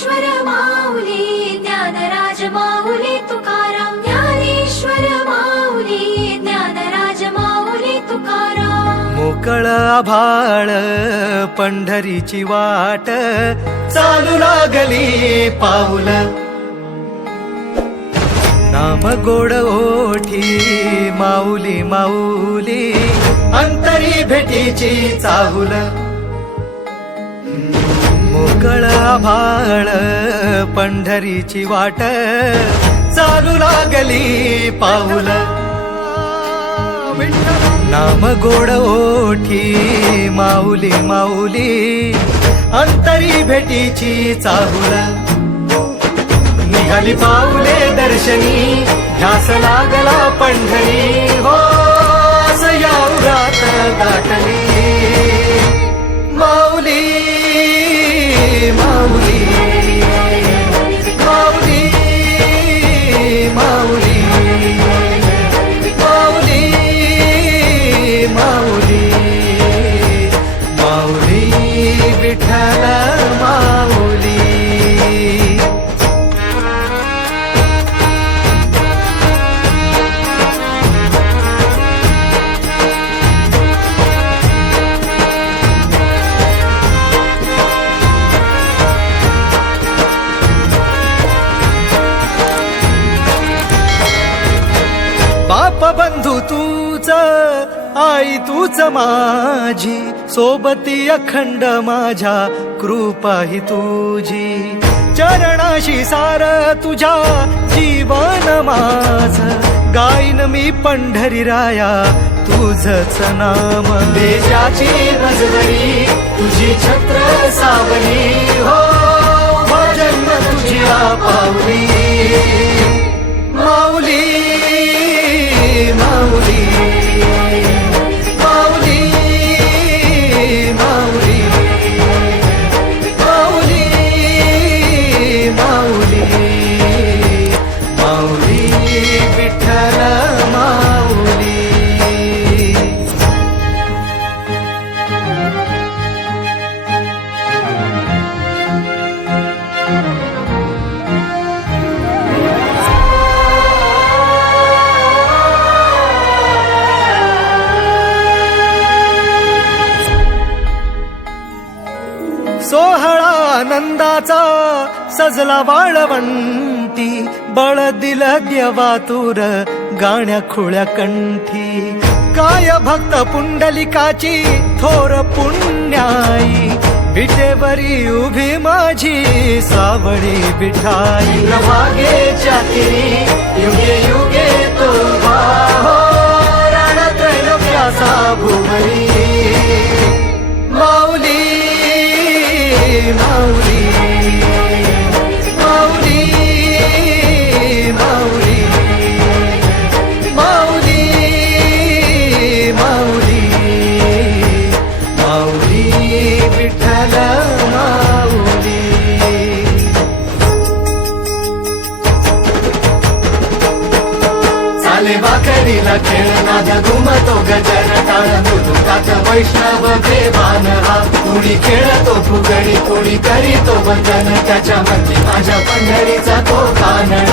ज्ञानेश्वर माऊली ज्ञानराज माऊली तुकाराम ज्ञानेश्वर माऊली ज्ञानराज माऊली तुकाराम मोकळ आभाळ पंढरीची वाट चालू लागली पाऊल नाम गोड ओठी माऊली माऊली अंतरी भेटीची चाहुल मोकळ आभाळ पंढरीची वाट चालू लागली पाऊल नाम गोड ओठी माऊली माऊली अंतरी भेटीची चाहुल निघाली पाऊले दर्शनी ध्यास लागला पंढरी हो यात गाठली माऊली माऊली माऊली माऊली माऊली माऊली माऊली विठ्ठल माऊली बाप बंधू तूच आई तूच माझी सोबती अखंड माझ्या कृपा ही तुझी चरणाशी सार तुझ्या जीवन माझ गाईन मी पंढरी राया तुझच नाम देशाची नजरी तुझी छत्र सावली हो जन्म तुझ्या पावली माऊली माऊली माऊली माऊली माऊली माऊली माऊली विठ्ठल माऊली सोहळा आनंदाचा सजला वाळवंटी बळ दिलं देवातुर गाण्या खुळ्या कंठी काय भक्त पुंडलिकाची थोर पुण्याई विटेवरी उभी माझी सावळी विठाई प्रभागेच्या तिरी युगे युगे तो हो रणत्रैलोक्याचा भुवरी माऊली माऊली माऊली माऊली माऊली माऊली माऊली विठ्ठल माऊली चाले वाकडीला खेळ नाद घुमतो गजर टाळ मृदुकात वैष्णव देवान हा कुणी खेळतो फुगडी कुणी करीतो वंदन त्याच्या मध्ये माझ्या पंढरीचा तो कानडा